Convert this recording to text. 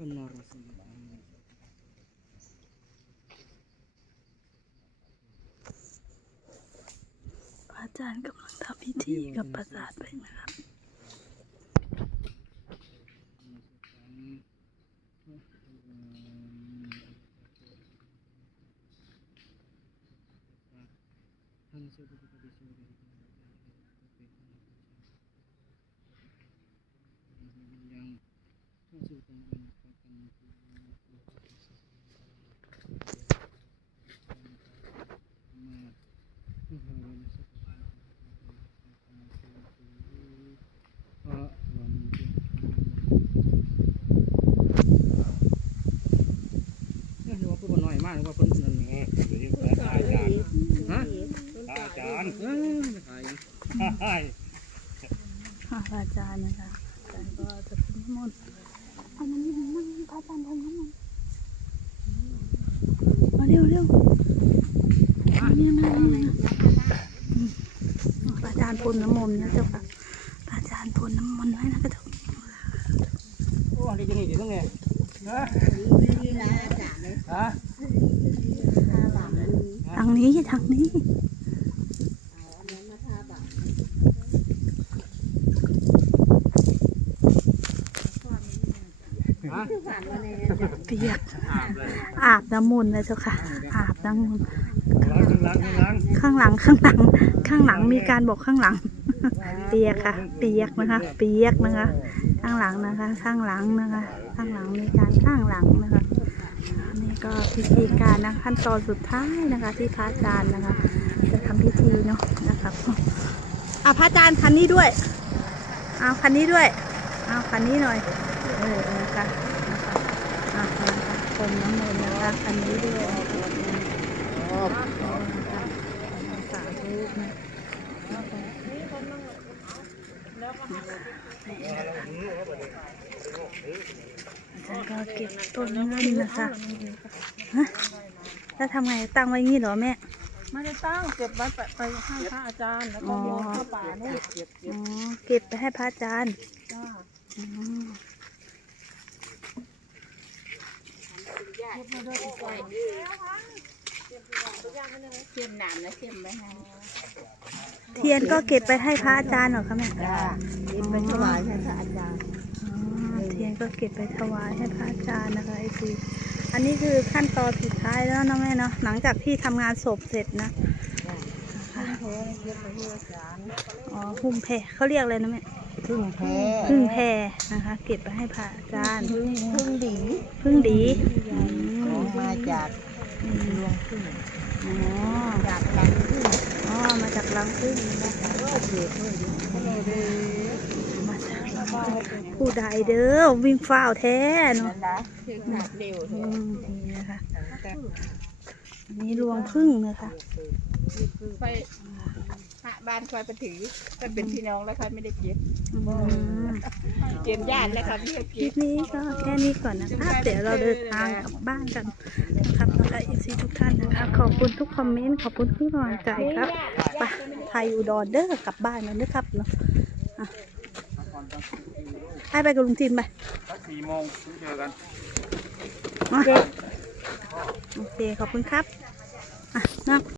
Benar อาจารย์กำลังทำพิธีกับประสาทไปนะครับ yang าผู้บ่น้อยมากว่าเพิ่นนั่นนี่ฮะอาจารย์เออไม่ขายใช่ค่ะพระอาจารย์นะคะอาจารย์ก็จะพูดนิมนต์เอามันนี่นั่งพระอาจารย์ทำน้ำมันต์มาเร็วเร็วนี่ยมาเนี่ยอืมพระอาจารย์พ่นน้ำมนต์นะเจ้าค่ะพระอาจารย์พ่นน้ำมนต์ไว้นะเจ้าโอ้ดีจังนี่ดีตรงนี้ฮะฮะทางนี้ทางนี้ เปียกอาบน้ำมนต์นะเจ้าค่ะ อาบน้ำมนต์ล้างล้างล้างข้างหลังข้างหลังข้างหลังมีการบอกข้างหลัง เปียกค่ะ เปียกนะคะ เปียกนะคะ ข้างหลังนะคะ ข้างหลังนะคะ ข้างหลังมีการข้างหลังนะคะอันนี่ก็พิธีการนะขั้นตอนสุดท้ายนะคะ ที่พระอาจารย์นะคะ จะทำพิธีเนาะนะครับอะพระอาจารย์คันนี้ด้วยเอาคันนี้ด้วยเอาคันนี้หน่อย เออนะคะนะคะอะนะคะคนน้ำมนต์นะคะคันนี้ด้วยนะคะสาธุนะอาจารย์ก็เก็บต้นเงินนะคะฮะแล้วทำไงตั้งไว้งี้เหรอแม่ไม่ได้ตั้งเก็บไว้ไปไปให้พระอาจารย์แล้วก็โยนเข้าป่านู่นเก็บไปให้พระอาจารย์จ้า อ๋อ เทียมหนามนะเทียมไว้ให้เทียนก็เก็บไปให้พระอาจารย์เหรอคะแม่จ้าเก็บไปถวายให้พระอาจารย์เทียนก็เก็บไปถวายให้พระอาจารย์นะคะไอซีอันนี้คือขั้นตอนสุดท้ายแล้วนะแม่เนาะหลังจากที่ทำงานศพเสร็จนะอ๋อหุ่มแพเขาเรียกอะไรนะแม่ พึ่งแพ้พึ่งแพนะคะ เก็บไปให้พระอาจารย์พึ่งพึ่งดีพึ่งดีอืมมาจากอืมรวงพึ่งอ๋อจากรังพึ่งอ๋อมาจากรังพึ่งนะคะก็เก็บพึ่งก็เลยเลยมาจากรังพึ่งผู้ใดเด้อวิ่งฝ้าวแท้เนาะนั่นนะถึงหนักเร็วเถอือะมนี่นะคะ อันนี้รวงพึ่งนะคะ ไปหาบ้านคอยไปถือก็เป็นพี่น้องแล้วค่ะไม่ได้เก็บอืมเก็บญาติแล้วค่ะไม่ได้คลิเก็ปบ นี้ก็แค่นี้ก่อนนะคะเดี๋ยวเราเดินทางกลับบ้านกันนะครับนะคะอีซีทุกท่านนะคะ ขอบคุณทุกคอมเมนต์ขอบคุณทุกกำลังใจครับไปไทยอุดรเด้อกลับบ้านกันนะครับเนาะอะให้ไปกับลุงจินไป สักสี่โมงถึงเจอกัน มา โอเค ขอบคุณครับ อะนั่ง